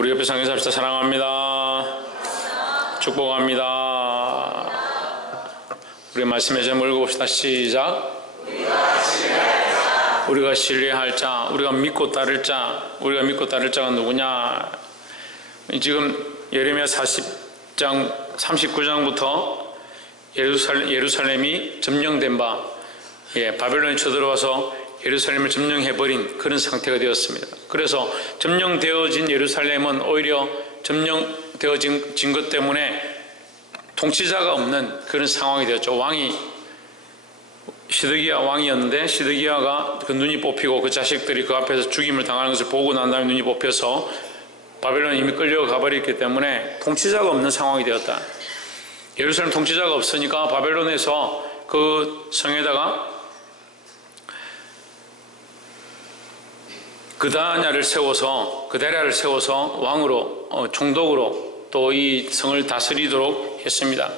우리 옆에 상인사업자 사랑합니다. 축복합니다. 우리 말씀의 제목 읽어봅시다. 시작. 우리가 신뢰할 자, 우리가 믿고 따를 자, 우리가 믿고 따를 자가 누구냐? 지금 예레미야 40장 39장부터 예루살렘이 점령된 바, 바벨론이 쳐들어와서 예루살렘을 점령해버린 그런 상태가 되었습니다. 그래서 점령되어진 예루살렘은 오히려 점령되어진 것 때문에 통치자가 없는 그런 상황이 되었죠. 왕이 시드기야 왕이었는데, 시드기야가 그 눈이 뽑히고 그 자식들이 그 앞에서 죽임을 당하는 것을 보고 난 다음에 눈이 뽑혀서 바벨론에 이미 끌려가 버렸기 때문에 통치자가 없는 상황이 되었다. 예루살렘 통치자가 없으니까 바벨론에서 그 성에다가 그다냐를 세워서, 그데랴를 세워서 왕으로, 총독으로 또 이 성을 다스리도록 했습니다.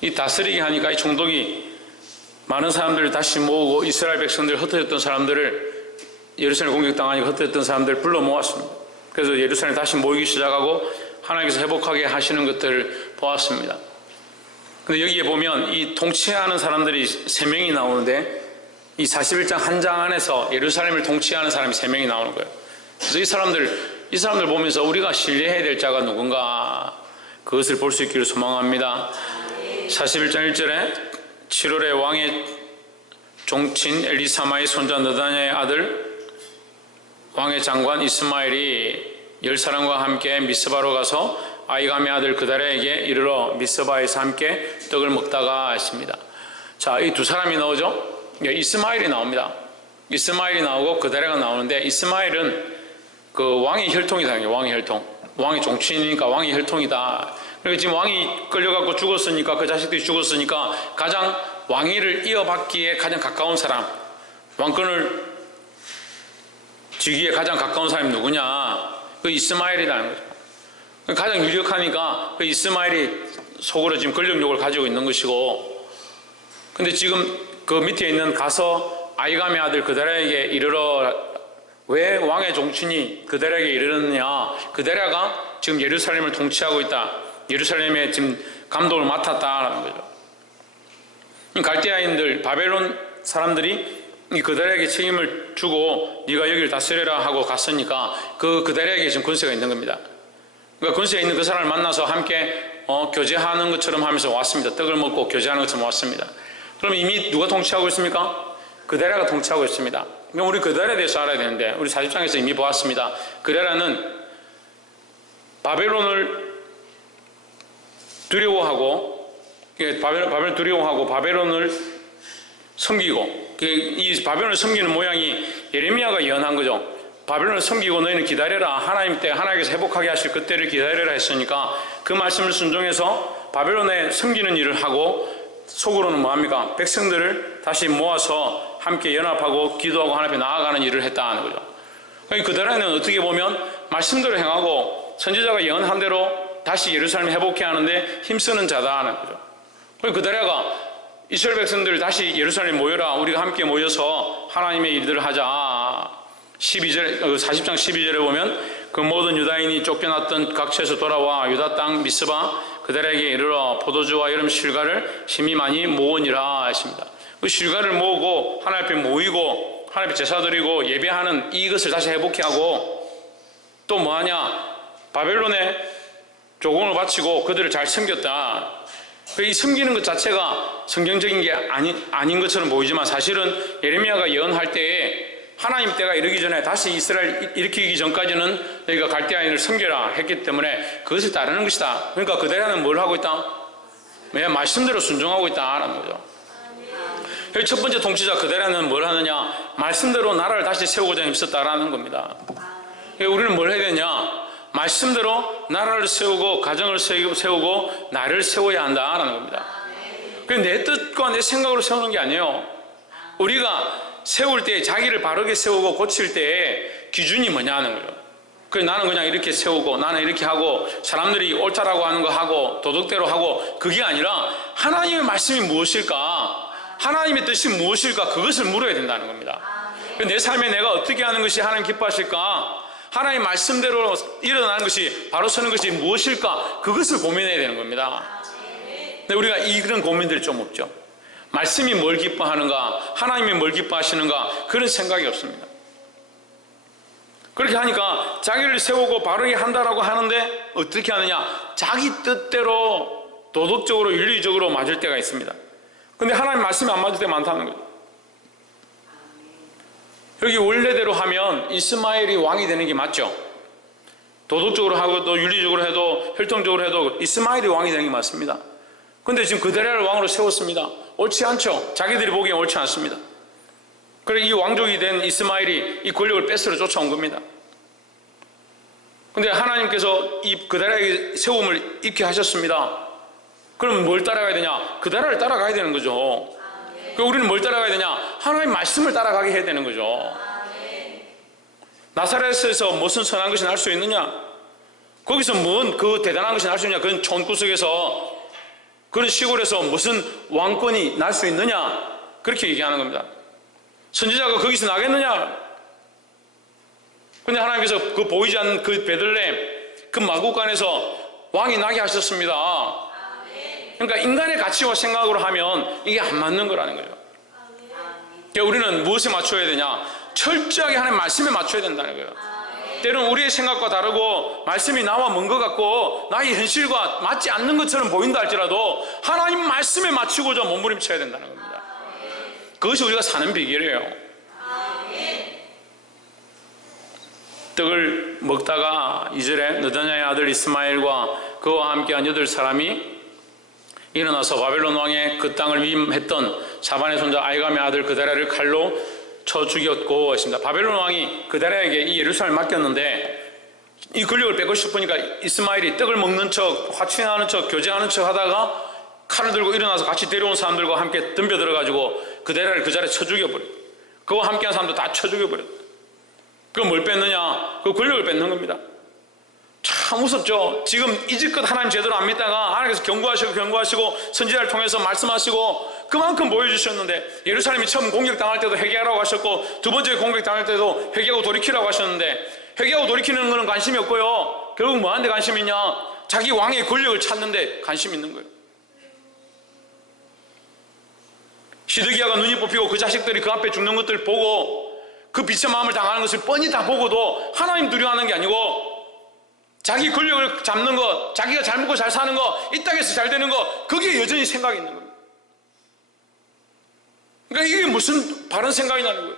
이 다스리게 하니까 이 총독이 많은 사람들을 다시 모으고 이스라엘 백성들, 흩어졌던 사람들을, 예루살렘 공격당하니까 흩어졌던 사람들을 불러 모았습니다. 그래서 예루살렘 다시 모이기 시작하고 하나님께서 회복하게 하시는 것들을 보았습니다. 근데 여기에 보면 이 통치하는 사람들이 3명이 나오는데, 이 41장 한 장 안에서 예루살렘을 통치하는 사람이 3명이 나오는 거예요. 그래서 이 사람들 보면서 우리가 신뢰해야 될 자가 누군가, 그것을 볼 수 있기를 소망합니다. 41장 1절에 7월에 왕의 종친 엘리사마의 손자 느다냐의 아들 왕의 장관 이스마엘이 10사람과 함께 미스바로 가서 아이감의 아들 그다랴에게 이르러 미스바에서 함께 떡을 먹다가 했습니다. 자, 이 두 사람이 나오죠. 이스마엘이 나옵니다. 이스마엘이 나오고 그다랴가 나오는데, 이스마엘은 그 왕의 혈통이다. 왕의 혈통. 왕의 종친이니까 왕의 혈통이다. 그러니까 지금 왕이 끌려갖고 죽었으니까, 그 자식들이 죽었으니까 가장 왕위를 이어받기에 가장 가까운 사람, 왕권을 쥐기에 가장 가까운 사람이 누구냐? 그 이스마엘이라는 거죠. 가장 유력하니까 그 이스마엘이 속으로 지금 권력욕을 가지고 있는 것이고, 근데 지금 그 밑에 있는 가서 아이감의 아들 그다랴에게 이르러, 왜 왕의 종친이 그다랴에게 이르느냐? 그다랴가 지금 예루살렘을 통치하고 있다. 예루살렘에 지금 감독을 맡았다라는 거죠. 갈대아인들, 바벨론 사람들이 이 그다랴에게 책임을 주고 네가 여기를 다스려라 하고 갔으니까 그 그다랴에게 지금 권세가 있는 겁니다. 그러니까 권세가 있는 그 사람을 만나서 함께 교제하는 것처럼 하면서 왔습니다. 떡을 먹고 교제하는 것처럼 왔습니다. 그럼 이미 누가 통치하고 있습니까? 그다랴가 통치하고 있습니다. 그럼 우리 그다랴에 대해서 알아야 되는데, 우리 40장에서 이미 보았습니다. 그다랴는 바벨론을 두려워하고, 바벨론 두려워하고 바벨론을 섬기고, 이 바벨론을 섬기는 모양이 예레미야가 예언한 거죠. 바벨론을 섬기고 너희는 기다려라. 하나님 때 하나님께서 회복하게 하실 그때를 기다려라 했으니까 그 말씀을 순종해서 바벨론에 섬기는 일을 하고, 속으로는 뭐합니까? 백성들을 다시 모아서 함께 연합하고 기도하고 하나님 앞에 나아가는 일을 했다는 거죠. 그러니까 그다랴는 어떻게 보면 말씀대로 행하고 선지자가 예언한 대로 다시 예루살렘 회복해 하는데 힘쓰는 자다는 거죠. 그러니까 그다랴가 이스라엘 백성들을 다시 예루살렘 모여라. 우리가 함께 모여서 하나님의 일들을 하자. 40장 12절에 보면 그 모든 유다인이 쫓겨났던 각처에서 돌아와 유다 땅 미스바 그다랴에게 이르러 포도주와 여름 실과를 심히 많이 모으니라 했습니다. 그 실과를 모으고 하나님 앞에 모이고 하나님 앞에 제사 드리고 예배하는 이것을 다시 회복해 하고, 또 뭐하냐? 바벨론에 조공을 바치고 그들을 잘 섬겼다. 이 섬기는 것 자체가 성경적인 게 아닌 것처럼 보이지만, 사실은 예레미야가 예언할 때에 하나님 때가 이르기 전에 다시 이스라엘 일으키기 전까지는 너희가 갈대아인을 섬겨라 했기 때문에 그것을 따르는 것이다. 그러니까 그다랴는 뭘 하고 있다? 왜 말씀대로 순종하고 있다라는 거죠. 첫 번째 통치자 그다랴는 뭘 하느냐? 말씀대로 나라를 다시 세우고자 힘썼다라는 겁니다. 우리는 뭘 해야 되냐? 말씀대로 나라를 세우고 가정을 세우고 나를 세워야 한다라는 겁니다. 내 뜻과 내 생각으로 세우는 게 아니에요. 우리가 세울 때, 자기를 바르게 세우고 고칠 때의 기준이 뭐냐 하는 거죠. 그래서 나는 그냥 이렇게 세우고 나는 이렇게 하고 사람들이 옳다라고 하는 거 하고 도덕대로 하고, 그게 아니라 하나님의 말씀이 무엇일까? 하나님의 뜻이 무엇일까? 그것을 물어야 된다는 겁니다. 내 삶에 내가 어떻게 하는 것이 하나님 기뻐하실까? 하나님의 말씀대로 일어나는 것이 바로 서는 것이 무엇일까? 그것을 고민해야 되는 겁니다. 근데 우리가 이런 고민들이 좀 없죠. 말씀이 뭘 기뻐하는가, 하나님이 뭘 기뻐하시는가, 그런 생각이 없습니다. 그렇게 하니까 자기를 세우고 바르게 한다라고 하는데 어떻게 하느냐? 자기 뜻대로 도덕적으로 윤리적으로 맞을 때가 있습니다. 근데 하나님 말씀이 안 맞을 때 많다는 거죠. 여기 원래대로 하면 이스마엘이 왕이 되는 게 맞죠. 도덕적으로 하고 또 윤리적으로 해도 혈통적으로 해도 이스마엘이 왕이 되는 게 맞습니다. 근데 지금 그데랴를 왕으로 세웠습니다. 옳지 않죠. 자기들이 보기엔 옳지 않습니다. 그래 이 왕족이 된 이스마엘이 이 권력을 뺏으러 쫓아온 겁니다. 근데 하나님께서 이 그데랴의 세움을 잊게 하셨습니다. 그럼 뭘 따라가야 되냐? 그데랴를 따라가야 되는 거죠. 그럼 우리는 뭘 따라가야 되냐? 하나님의 말씀을 따라가게 해야 되는 거죠. 나사렛에서 무슨 선한 것이 날 수 있느냐? 거기서 뭔 그 대단한 것이 날 수 있느냐? 그런 촌구석에서 그런 시골에서 무슨 왕권이 날 수 있느냐? 그렇게 얘기하는 겁니다. 선지자가 거기서 나겠느냐? 근데 하나님께서 그 보이지 않는 그 베들레헴 그 마구간에서 왕이 나게 하셨습니다. 그러니까 인간의 가치와 생각으로 하면 이게 안 맞는 거라는 거예요. 그러니까 우리는 무엇에 맞춰야 되냐? 철저하게 하나님 말씀에 맞춰야 된다는 거예요. 때로는 우리의 생각과 다르고 말씀이 나와 먼 것 같고 나의 현실과 맞지 않는 것처럼 보인다 할지라도 하나님 말씀에 맞추고자 몸부림쳐야 된다는 겁니다. 그것이 우리가 사는 비결이에요. 떡을 먹다가 2절에 느다냐의 아들 이스마엘과 그와 함께한 8사람이 일어나서 바벨론 왕의 그 땅을 위임했던 사반의 손자 아이감의 아들 그데랴를 칼로 쳐 죽였고 했습니다. 바벨론 왕이 그데랴에게 이 예루살렘을 맡겼는데 이 권력을 뺏고 싶으니까 이스마엘이 떡을 먹는 척, 화친하는 척, 교제하는 척 하다가 칼을 들고 일어나서 같이 데려온 사람들과 함께 덤벼들어가지고 그데랴를 그 자리에 쳐 죽여버렸어요. 그와 함께한 사람도 다 쳐 죽여버렸어요. 그럼 뭘 뺏느냐? 그 권력을 뺏는 겁니다. 참 무섭죠. 지금 이제껏 하나님 제대로 안 믿다가 하나님께서 경고하시고 선지자를 통해서 말씀하시고 그만큼 보여주셨는데 예루살렘이 처음 공격당할 때도 회개하라고 하셨고 두 번째 공격당할 때도 회개하고 돌이키라고 하셨는데 회개하고 돌이키는 것은 관심이 없고요. 결국 뭐하는데 관심이 있냐? 자기 왕의 권력을 찾는데 관심이 있는 거예요. 시드기야가 눈이 뽑히고 그 자식들이 그 앞에 죽는 것들을 보고 그 비참함을 당하는 것을 뻔히 다 보고도 하나님 두려워하는 게 아니고 자기 권력을 잡는 것, 자기가 잘 먹고 잘 사는 것, 이 땅에서 잘 되는 것, 거기에 여전히 생각이 있는 거예요. 그러니까 이게 무슨 바른 생각이 나는 거예요.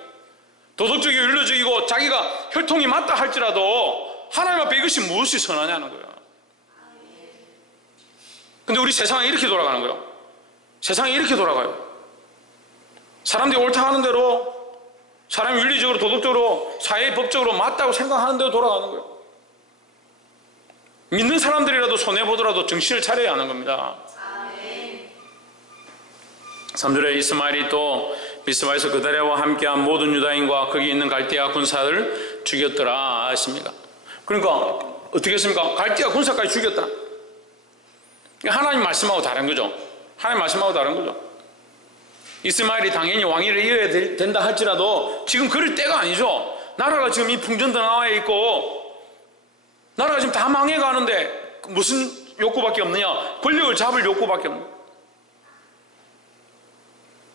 도덕적이고 윤리적이고 자기가 혈통이 맞다 할지라도 하나님 앞에 이것이 무엇이 선하냐는 거예요. 근데 우리 세상이 이렇게 돌아가는 거예요. 세상이 이렇게 돌아가요. 사람들이 옳다 하는 대로 사람이 윤리적으로 도덕적으로 사회법적으로 맞다고 생각하는 대로 돌아가는 거예요. 믿는 사람들이라도 손해보더라도 정신을 차려야 하는 겁니다. 3절에 이스마엘이 또 미스바에서 그데랴와 함께한 모든 유다인과 거기 있는 갈대아 군사를 죽였더라 하십니다. 그러니까 어떻게 했습니까? 갈대아 군사까지 죽였다. 하나님 말씀하고 다른 거죠. 하나님 말씀하고 다른 거죠. 이스마엘이 당연히 왕위를 이어야 된다 할지라도 지금 그럴 때가 아니죠. 나라가 지금 이 풍전등화에 있고 나라가 지금 다 망해가는데 무슨 욕구밖에 없느냐? 권력을 잡을 욕구밖에 없는.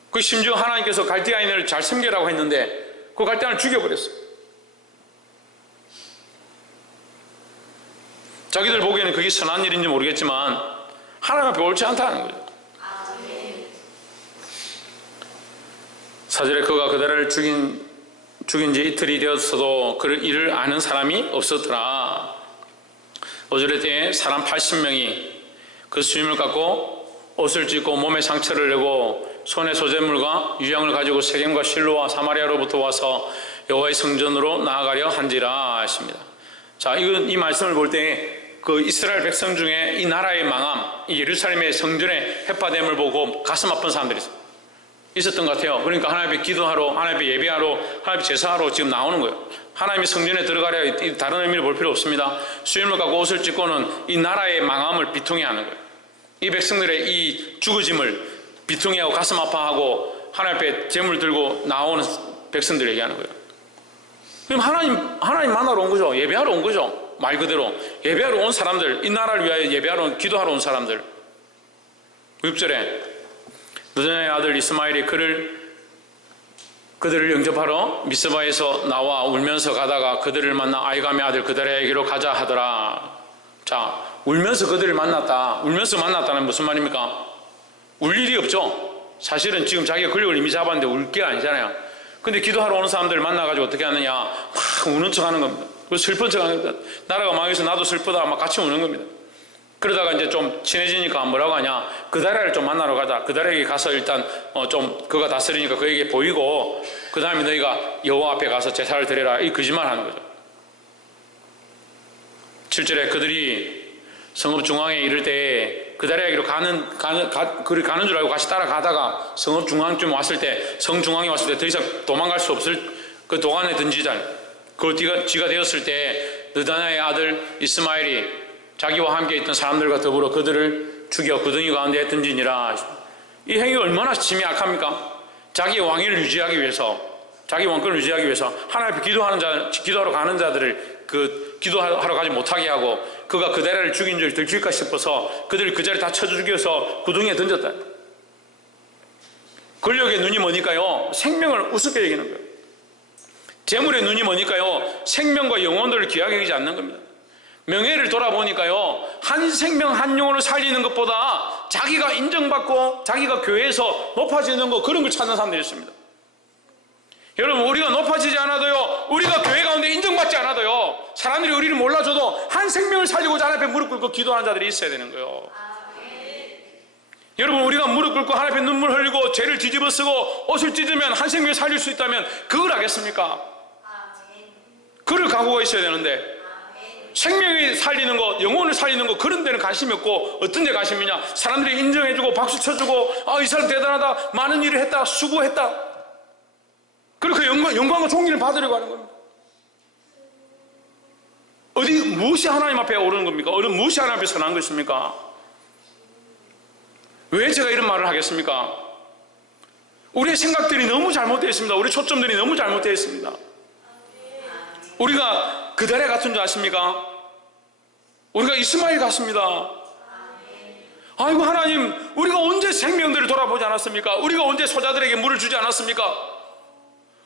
그 심지어 하나님께서 갈대아인을 잘 섬기라고 했는데 그 갈대아인을 죽여버렸어요. 자기들 보기에는 그게 선한 일인지 모르겠지만 하나님 앞에 옳지 않다는 거죠. 4절에 그가 그들을 죽인 지 이틀이 되었어도 그 일을 아는 사람이 없었더라. 5절에 때에 사람 80명이 그 수임을 갖고 옷을 찢고 몸에 상처를 내고 손에 소재물과 유향을 가지고 세겜과 실로와 사마리아로부터 와서 여호와의 성전으로 나아가려 한지라 하십니다. 자, 이 말씀을 볼 때 그 이스라엘 백성 중에 이 나라의 망함, 이 예루살렘의 성전의 해파됨을 보고 가슴 아픈 사람들이 있었던 것 같아요. 그러니까 하나님 앞에 기도하러, 하나님 앞에 예배하러, 하나님 앞에 제사하러 지금 나오는 거예요. 하나님의 성전에 들어가려 다른 의미를 볼 필요 없습니다. 수임을 갖고 옷을 찢고는 이 나라의 망함을 비통해 하는 거예요. 이 백성들의 이 죽어짐을 비통해하고 가슴 아파하고 하나님 앞에 제물 들고 나오는 백성들 얘기하는 거예요. 그럼 하나님 만나러 온 거죠. 예배하러 온 거죠. 말 그대로 예배하러 온 사람들, 이 나라를 위하여 예배하러 기도하러 온 사람들. 6절에 느다냐의 아들 이스마엘이 그들을 영접하러 미스바에서 나와 울면서 가다가 그들을 만나 아이감의 아들 그달야에게로 가자 하더라. 자, 울면서 그들을 만났다. 울면서 만났다는 무슨 말입니까? 울 일이 없죠. 사실은 지금 자기가 권력을 이미 잡았는데 울 게 아니잖아요. 근데 기도하러 오는 사람들을 만나가지고 어떻게 하느냐, 막 우는 척 하는 겁니다. 슬픈 척 하는 겁니다. 나라가 망해서 나도 슬프다 막 같이 우는 겁니다. 그러다가 이제 좀 친해지니까 뭐라고 하냐, 그달야를 좀 만나러 가자. 그달야에게 가서 일단 좀 그가 다스리니까 그에게 보이고 그 다음에 너희가 여호와 앞에 가서 제사를 드려라. 이 거짓말 하는 거죠. 7절에 그들이 성읍 중앙에 이를 때 그달야에게로 가는 줄 알고 같이 따라가다가 성읍 중앙쯤 왔을 때, 성 중앙에 왔을 때 더 이상 도망갈 수 없을 그 도간에 던지자. 그걸 지가 되었을 때 느다냐의 아들 이스마엘이 자기와 함께 있던 사람들과 더불어 그들을 죽여 구덩이 가운데에 던지니라. 이 행위가 얼마나 심히 악합니까? 자기의 왕위를 유지하기 위해서, 자기 왕권을 유지하기 위해서 하나님 앞에 기도하러 가는 자들을 기도하러 가지 못하게 하고, 그가 그달야를 죽인 줄 들킬까 싶어서 그들을 그 자리에 다 쳐 죽여서 구덩이에 던졌다. 권력의 눈이 뭐니까요? 생명을 우습게 여기는 거예요. 재물의 눈이 뭐니까요? 생명과 영혼들을 귀하게 여기지 않는 겁니다. 명예를 돌아보니까요, 한 생명 한 영혼을 살리는 것보다 자기가 인정받고 자기가 교회에서 높아지는 거, 그런 걸 찾는 사람들이 있습니다. 여러분, 우리가 높아지지 않아도요, 우리가 교회 가운데 인정받지 않아도요, 사람들이 우리를 몰라줘도 한 생명을 살리고자 하나님 앞에 무릎 꿇고 기도하는 자들이 있어야 되는 거예요. 여러분, 우리가 무릎 꿇고 하나님 앞에 눈물 흘리고 죄를 뒤집어 쓰고 옷을 찢으면 한 생명을 살릴 수 있다면 그걸 하겠습니까? 그럴 각오가 있어야 되는데, 생명을 살리는 것, 영혼을 살리는 것, 그런 데는 관심이 없고 어떤 데 관심이냐, 사람들이 인정해주고 박수 쳐주고, 아, 이 사람 대단하다, 많은 일을 했다, 수고했다, 그리고 그 영광과 존귀를 받으려고 하는 겁니다. 무엇이 하나님 앞에 오르는 겁니까? 무엇이 하나님 앞에 선한 것입니까? 왜 제가 이런 말을 하겠습니까? 우리의 생각들이 너무 잘못되어 있습니다. 우리 초점들이 너무 잘못되어 있습니다. 우리가 그달야 같은 줄 아십니까? 우리가 이스마엘 같습니다. 아이고 하나님, 우리가 언제 생명들을 돌아보지 않았습니까? 우리가 언제 소자들에게 물을 주지 않았습니까?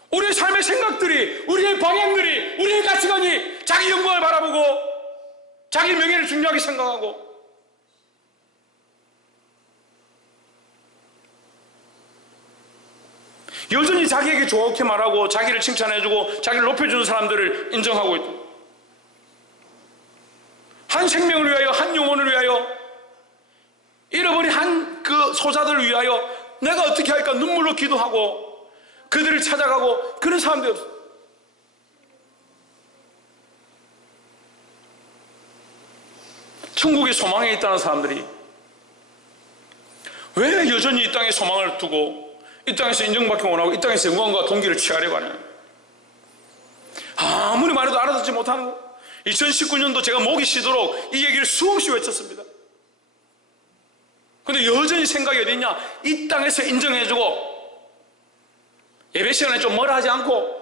우리의 삶의 생각들이, 우리의 방향들이, 우리의 가치관이 자기 영광을 바라보고 자기 명예를 중요하게 생각하고, 여전히 자기에게 좋게 말하고 자기를 칭찬해주고 자기를 높여주는 사람들을 인정하고 있다. 한 생명을 위하여, 한 영혼을 위하여, 잃어버린 한 그 소자들을 위하여 내가 어떻게 할까 눈물로 기도하고 그들을 찾아가고, 그런 사람들이 없어. 천국의 소망에 있다는 사람들이 왜 여전히 이 땅에 소망을 두고 이 땅에서 인정받기 원하고 이 땅에서 영광과 동기를 취하려고 하냐. 아무리 말해도 알아듣지 못하는 거. 2019년도 제가 목이 쉬도록 이 얘기를 수없이 외쳤습니다. 근데 여전히 생각이 어디 있냐, 이 땅에서 인정해주고 예배 시간에 좀 뭐라 하지 않고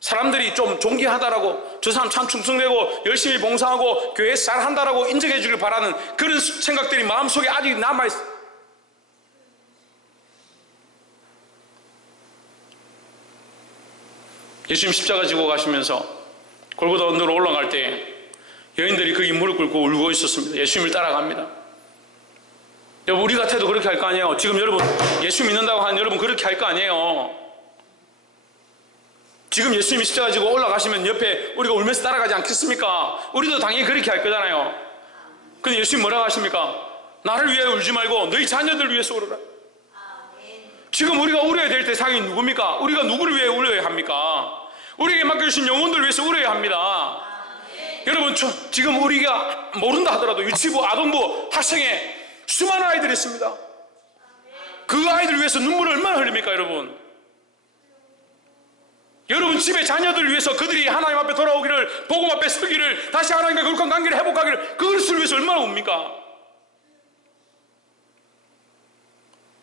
사람들이 좀 존귀하다라고, 저 사람 참 충성되고 열심히 봉사하고 교회에서 잘한다라고 인정해 주길 바라는 그런 생각들이 마음속에 아직 남아있어. 예수님 십자가 지고 가시면서 골고다 언덕으로 올라갈 때 여인들이 거기 무릎 꿇고 울고 있었습니다. 예수님을 따라갑니다. 여러분, 우리 같아도 그렇게 할 거 아니에요? 지금 여러분 예수 믿는다고 하는 여러분 그렇게 할 거 아니에요? 지금 예수님이 십자가 지고 올라가시면 옆에 우리가 울면서 따라가지 않겠습니까? 우리도 당연히 그렇게 할 거잖아요. 근데 예수님 뭐라고 하십니까? 나를 위해 울지 말고 너희 자녀들 위해서 울어라. 지금 우리가 울어야 될 대상이 누굽니까? 우리가 누구를 위해 울어야 합니까? 우리에게 맡겨주신 영혼들을 위해서 울어야 합니다. 여러분, 지금 우리가 모른다 하더라도 유치부, 아동부, 학생회 수많은 아이들이 있습니다. 그 아이들 위해서 눈물을 얼마나 흘립니까, 여러분? 여러분 집에 자녀들을 위해서 그들이 하나님 앞에 돌아오기를, 복음 앞에 서기를, 다시 하나님과 거룩한 관계를 회복하기를, 그것을 위해서 얼마나 웁니까?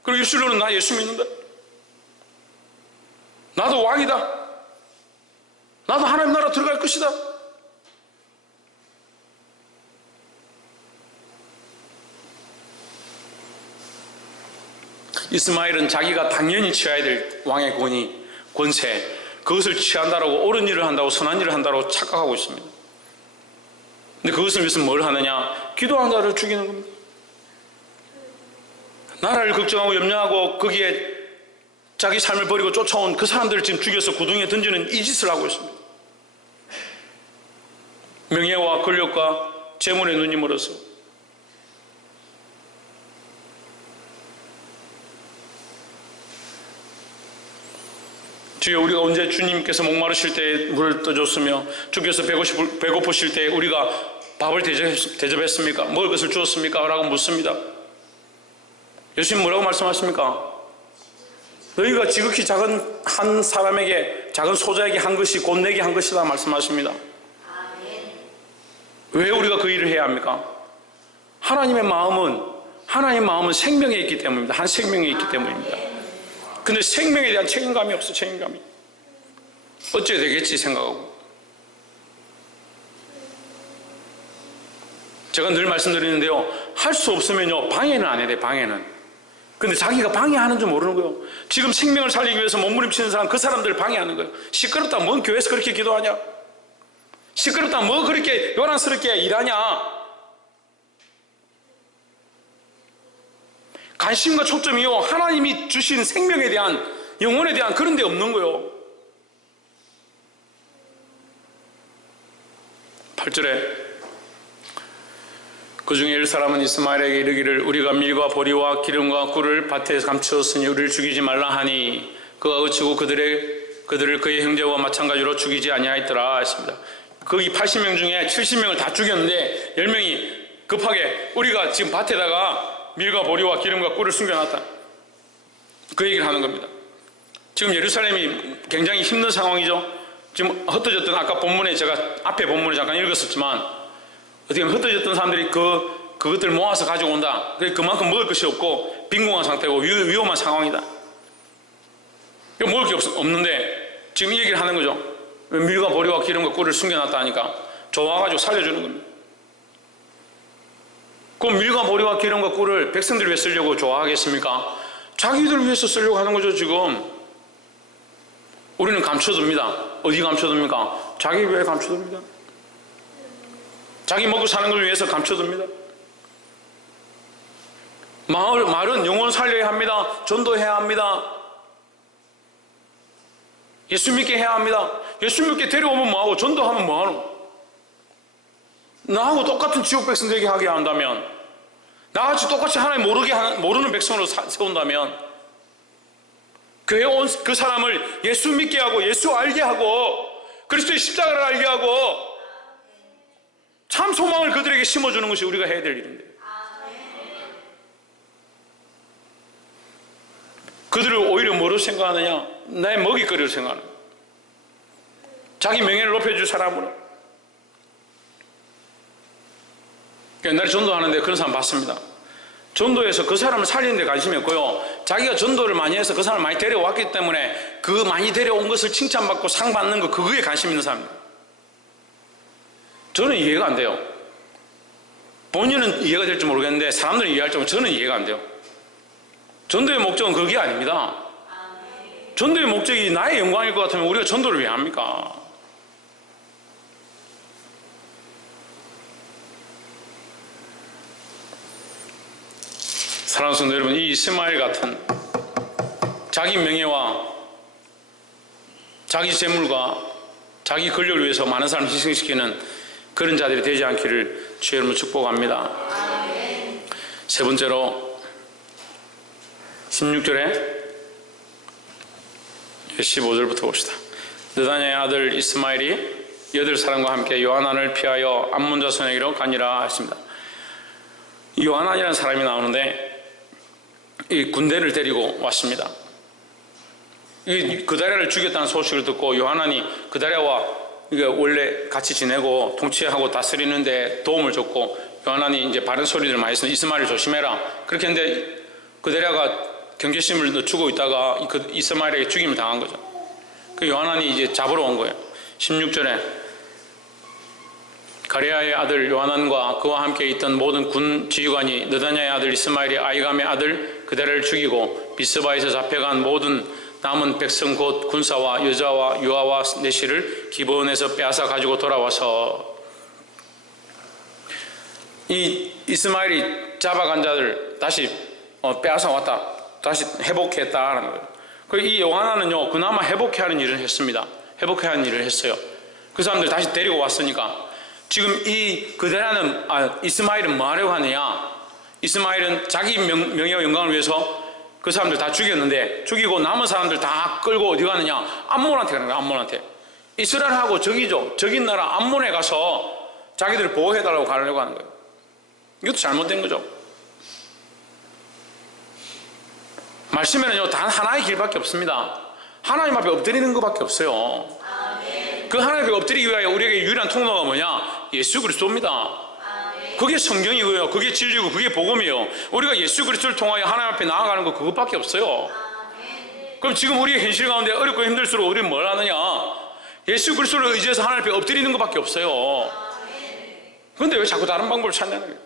그리고 입술로는 나 예수 믿는다, 나도 왕이다, 나도 하나님 나라 들어갈 것이다. 이스마엘은 자기가 당연히 취해야 될 왕의 권세, 그것을 취한다라고 옳은 일을 한다고 선한 일을 한다고 착각하고 있습니다. 근데 그것을 위해서 뭘 하느냐? 기도하는 자를 죽이는 겁니다. 나라를 걱정하고 염려하고 거기에 자기 삶을 버리고 쫓아온 그 사람들을 지금 죽여서 구덩이에 던지는 이 짓을 하고 있습니다. 명예와 권력과 재물에 눈이 멀어서. 주여, 우리가 언제 주님께서 목마르실 때 물을 떠줬으며 주께서 배고프실 때 우리가 밥을 대접했습니까? 먹을 것을 주었습니까? 라고 묻습니다. 예수님 뭐라고 말씀하십니까? 너희가 지극히 작은 한 사람에게, 작은 소자에게 한 것이 곧 내게 한 것이다 말씀하십니다. 왜 우리가 그 일을 해야 합니까? 하나님의 마음은 생명에 있기 때문입니다. 한 생명에 있기 때문입니다. 근데 생명에 대한 책임감이 없어. 책임감이 어째 되겠지 생각하고. 제가 늘 말씀드리는데요, 할 수 없으면요 방해는 안 해야 돼. 방해는. 근데 자기가 방해하는 줄 모르는 거예요. 지금 생명을 살리기 위해서 몸부림치는 사람, 그 사람들을 방해하는 거예요. 시끄럽다 뭔 교회에서 그렇게 기도하냐? 시끄럽다 뭐 그렇게 요란스럽게 일하냐? 관심과 초점이요, 하나님이 주신 생명에 대한, 영혼에 대한 그런 데 없는 거예요. 8절에 그 중에 일 사람은 이스마엘에게 이르기를 우리가 밀과 보리와 기름과 꿀을 밭에서 감추었으니 우리를 죽이지 말라 하니 그가 어찌고 그들을 그의 형제와 마찬가지로 죽이지 아니하였더라 했습니다. 거기 80명 중에 70명을 다 죽였는데 10명이 급하게 우리가 지금 밭에다가 밀과 보리와 기름과 꿀을 숨겨놨다, 그 얘기를 하는 겁니다. 지금 예루살렘이 굉장히 힘든 상황이죠. 지금 흩어졌던, 아까 본문에 제가 앞에 본문에 잠깐 읽었었지만 어떻게 보면 흩어졌던 사람들이 그것들 모아서 가지고 온다. 그만큼 먹을 것이 없고 빈궁한 상태고 위험한 상황이다. 먹을 게 없는데 지금 이 얘기를 하는 거죠. 밀과 보리와 기름과 꿀을 숨겨놨다 하니까 좋아가지고 살려주는 겁니다. 그럼 밀과 보리와 기름과 꿀을 백성들 위해 쓰려고 좋아하겠습니까? 자기들 위해서 쓰려고 하는 거죠. 지금 우리는 감춰둡니다. 어디 감춰둡니까? 자기 위해 감춰둡니다. 자기 먹고 사는 걸 위해서 감춰둡니다. 말은 영혼 살려야 합니다. 전도해야 합니다. 예수 믿게 해야 합니다. 예수 믿게 데려오면 뭐하고 전도하면 뭐하노? 나하고 똑같은 지옥 백성 되게 하게 한다면, 나같이 똑같이 하나님 모르는 백성으로 세운다면, 교회 온 그 사람을 예수 믿게 하고 예수 알게 하고 그리스도의 십자가를 알게 하고 참 소망을 그들에게 심어주는 것이 우리가 해야 될 일인데, 그들을 오히려 뭐로 생각하느냐? 나의 먹이거리로 생각하는 거야. 자기 명예를 높여줄 사람으로. 옛날에 전도하는데 그런 사람 봤습니다. 전도해서 그 사람을 살리는 데 관심이 없고요, 자기가 전도를 많이 해서 그 사람을 많이 데려왔기 때문에 그 많이 데려온 것을 칭찬받고 상 받는 거, 그거에 관심 있는 사람입니다. 저는 이해가 안 돼요. 본인은 이해가 될지 모르겠는데 사람들은 이해할 줄 저는 이해가 안 돼요. 전도의 목적은 그게 아닙니다. 전도의 목적이 나의 영광일 것 같으면 우리가 전도를 왜 합니까? 사랑하는 성도 여러분, 이 이스마엘 같은 자기 명예와 자기 재물과 자기 권력을 위해서 많은 사람을 희생시키는 그런 자들이 되지 않기를 주의 이름으로 축복합니다. 세 번째로 16절에 15절부터 봅시다. 느다냐의 아들 이스마엘이 8사람과 함께 요하난을 피하여 암몬 자손에게로 가니라 했습니다. 요하난이라는 사람이 나오는데 이 군대를 데리고 왔습니다. 이 그다랴를 죽였다는 소식을 듣고 요하난이 그다랴와 원래 같이 지내고 통치하고 다스리는데 도움을 줬고, 요하난이 이제 바른 소리를 많이 해서 이스마엘을 조심해라 그렇게 했는데 그다랴가 경계심을 늦추고 있다가 이스마엘에게 죽임을 당한 거죠. 그 요하난이 이제 잡으러 온 거예요. 16절에 가레아의 아들 요하난과 그와 함께 있던 모든 군 지휘관이 느다냐의 아들 이스마엘이 아이감의 아들 그데라를 죽이고 비스바에서 잡혀간 모든 남은 백성 곧 군사와 여자와 유아와 내시를 기브온에서 빼앗아 가지고 돌아와서 이 이스마엘이 잡아간 자들 다시 빼앗아 왔다, 다시 회복했다라는 거예요. 이 요하나는요 그나마 회복하는 일을 했습니다. 회복하는 일을 했어요. 그 사람들 다시 데리고 왔으니까 지금 이 그데라는 이스마엘은 뭐 하려고 하느냐? 이스마엘은 자기 명예와 영광을 위해서 그 사람들 다 죽였는데 죽이고 남은 사람들 다 끌고 어디 가느냐? 암몬한테 가는 거예요. 암몬한테. 이스라엘하고 적이죠. 적인 나라 암몬에 가서 자기들을 보호해달라고 가려고 하는 거예요. 이것도 잘못된 거죠. 말씀에는요 단 하나의 길밖에 없습니다. 하나님 앞에 엎드리는 것밖에 없어요. 그 하나님 앞에 엎드리기 위하여 우리에게 유일한 통로가 뭐냐? 예수 그리스도입니다. 그게 성경이고요. 그게 진리고 그게 복음이에요. 우리가 예수 그리스도를 통하여 하나님 앞에 나아가는 거 그것밖에 없어요. 그럼 지금 우리의 현실 가운데 어렵고 힘들수록 우리는 뭘 하느냐? 예수 그리스도를 의지해서 하나님 앞에 엎드리는 것밖에 없어요. 그런데 왜 자꾸 다른 방법을 찾냐는 거예요.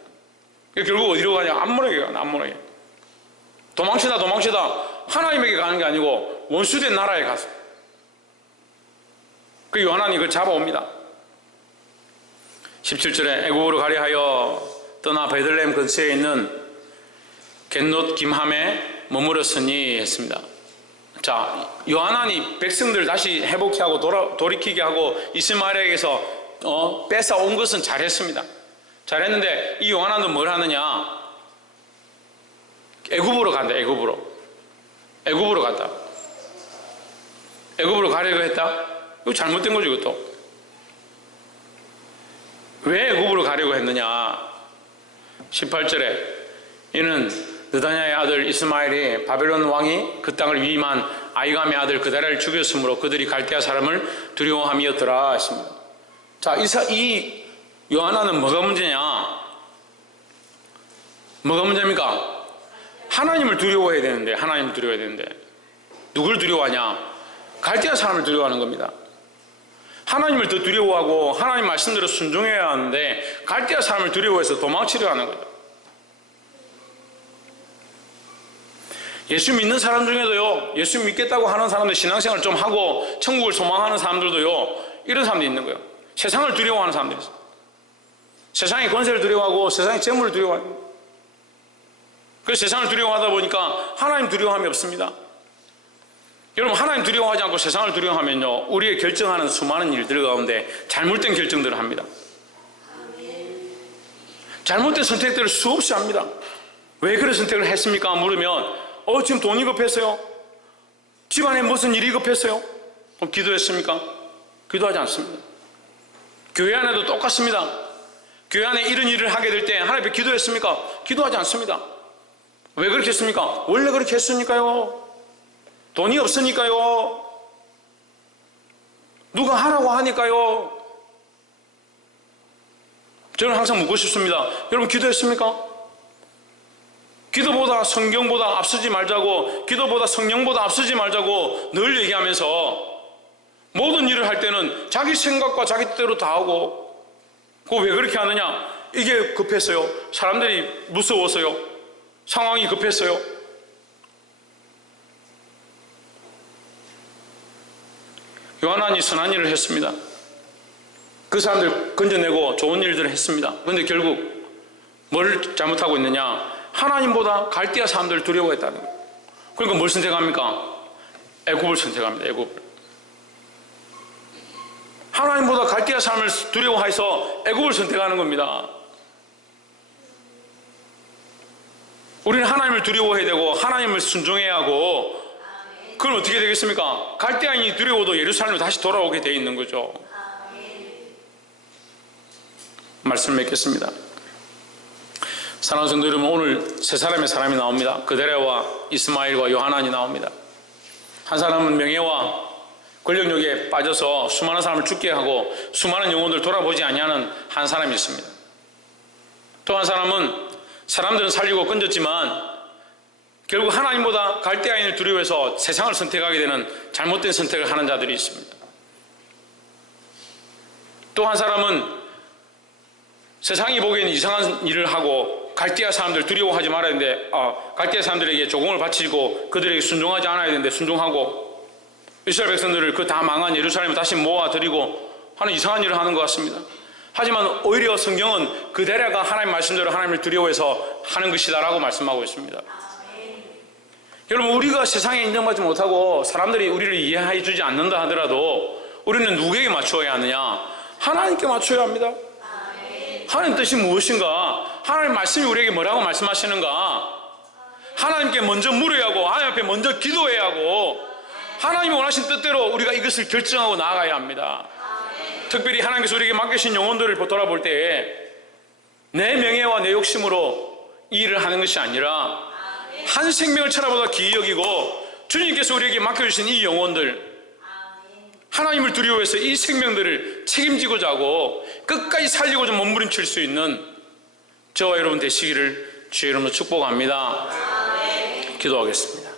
결국 어디로 가냐? 암몬에게 가냐? 암몬에게. 도망치다 하나님에게 가는 게 아니고 원수된 나라에 가서 그 요한이 그걸 잡아옵니다. 17절에 애국으로 가려 하여 떠나 베들레헴 근처에 있는 겟롯 김함에 머물었으니 했습니다. 자, 요한이 백성들 다시 회복케 하고 돌이키게 하고 이스마엘에게서 뺏어온 것은 잘했습니다. 잘했는데 이 요한은 뭘 하느냐? 애굽으로 간다. 애굽으로 갔다. 애굽으로 가려고 했다? 이거 잘못된 거죠. 이것도. 왜 애굽으로 가려고 했느냐? 18절에 이는 느다냐의 아들 이스마엘이 바벨론 왕이 그 땅을 위임한 아이감의 아들 그다라를 죽였으므로 그들이 갈대아 사람을 두려워함이었더라 하십니다. 자, 이 요한은 뭐가 문제냐? 뭐가 문제입니까? 하나님을 두려워해야 되는데, 하나님을 두려워해야 되는데 누굴 두려워하냐? 갈대아 사람을 두려워하는 겁니다. 하나님을 더 두려워하고 하나님 말씀대로 순종해야 하는데 갈대아 사람을 두려워해서 도망치려 하는 거예요. 예수 믿는 사람 중에도요, 예수 믿겠다고 하는 사람들, 신앙생활 좀 하고 천국을 소망하는 사람들도요, 이런 사람들이 있는 거예요. 세상을 두려워하는 사람들이 있어요. 세상의 권세를 두려워하고 세상의 재물을 두려워하고. 그래서 세상을 두려워하다 보니까 하나님 두려워함이 없습니다. 여러분, 하나님 두려워하지 않고 세상을 두려워하면요, 우리의 결정하는 수많은 일들 가운데 잘못된 결정들을 합니다. 잘못된 선택들을 수없이 합니다. 왜 그런 선택을 했습니까? 물으면 지금 돈이 급했어요. 집안에 무슨 일이 급했어요. 그럼 기도했습니까? 기도하지 않습니다. 교회 안에도 똑같습니다. 교회 안에 이런 일을 하게 될 때 하나님 앞에 기도했습니까? 기도하지 않습니다. 왜 그렇게 했습니까? 원래 그렇게 했으니까요. 돈이 없으니까요. 누가 하라고 하니까요. 저는 항상 묻고 싶습니다. 여러분, 기도했습니까? 기도보다 성경보다 앞서지 말자고, 기도보다 성령보다 앞서지 말자고 늘 얘기하면서 모든 일을 할 때는 자기 생각과 자기 뜻대로 다 하고, 그거 왜 그렇게 하느냐? 이게 급했어요. 사람들이 무서웠어요. 상황이 급했어요. 요한이 선한 일을 했습니다. 그 사람들 건져내고 좋은 일들을 했습니다. 그런데 결국 뭘 잘못하고 있느냐? 하나님보다 갈대아 사람들을 두려워했다는 거예요. 그러니까 뭘 선택합니까? 애굽을 선택합니다. 애굽을. 하나님보다 갈대아 사람을 두려워해서 애굽을 선택하는 겁니다. 우리는 하나님을 두려워해야 되고 하나님을 순종해야 하고, 그럼 어떻게 되겠습니까? 갈대아인이 두려워도 예루살렘으로 다시 돌아오게 되어 있는 거죠. 말씀을 맺겠습니다. 사랑하는 성도 여러분, 오늘 세 사람의 사람이 나옵니다. 그데라와 이스마엘과 요한이 나옵니다. 한 사람은 명예와 권력욕에 빠져서 수많은 사람을 죽게 하고 수많은 영혼들 돌아보지 아니하는 한 사람이 있습니다. 또 한 사람은 사람들은 살리고 건졌지만 결국 하나님보다 갈대아인을 두려워해서 세상을 선택하게 되는 잘못된 선택을 하는 자들이 있습니다. 또 한 사람은 세상이 보기에는 이상한 일을 하고 갈대아 사람들 두려워하지 말아야 되는데 갈대아 사람들에게 조공을 바치고 그들에게 순종하지 않아야 되는데 순종하고 이스라엘 백성들을 그 다 망한 예루살렘에 다시 모아들이고 하는 이상한 일을 하는 것 같습니다. 하지만 오히려 성경은 그대로가 하나님 말씀대로 하나님을 두려워해서 하는 것이다라고 말씀하고 있습니다. 여러분, 우리가 세상에 인정받지 못하고 사람들이 우리를 이해해 주지 않는다 하더라도 우리는 누구에게 맞춰야 하느냐? 하나님께 맞춰야 합니다. 하나님 뜻이 무엇인가? 하나님 말씀이 우리에게 뭐라고 말씀하시는가? 하나님께 먼저 물어야 하고 하나님 앞에 먼저 기도해야 하고 하나님이 원하신 뜻대로 우리가 이것을 결정하고 나아가야 합니다. 특별히 하나님께서 우리에게 맡기신 영혼들을 돌아볼 때에 내 명예와 내 욕심으로 이 일을 하는 것이 아니라 한 생명을 천하보다 귀히 여기고 주님께서 우리에게 맡겨주신 이 영혼들, 하나님을 두려워해서 이 생명들을 책임지고자 하고 끝까지 살리고자 몸부림칠 수 있는 저와 여러분 되시기를 주의 이름으로 축복합니다. 기도하겠습니다.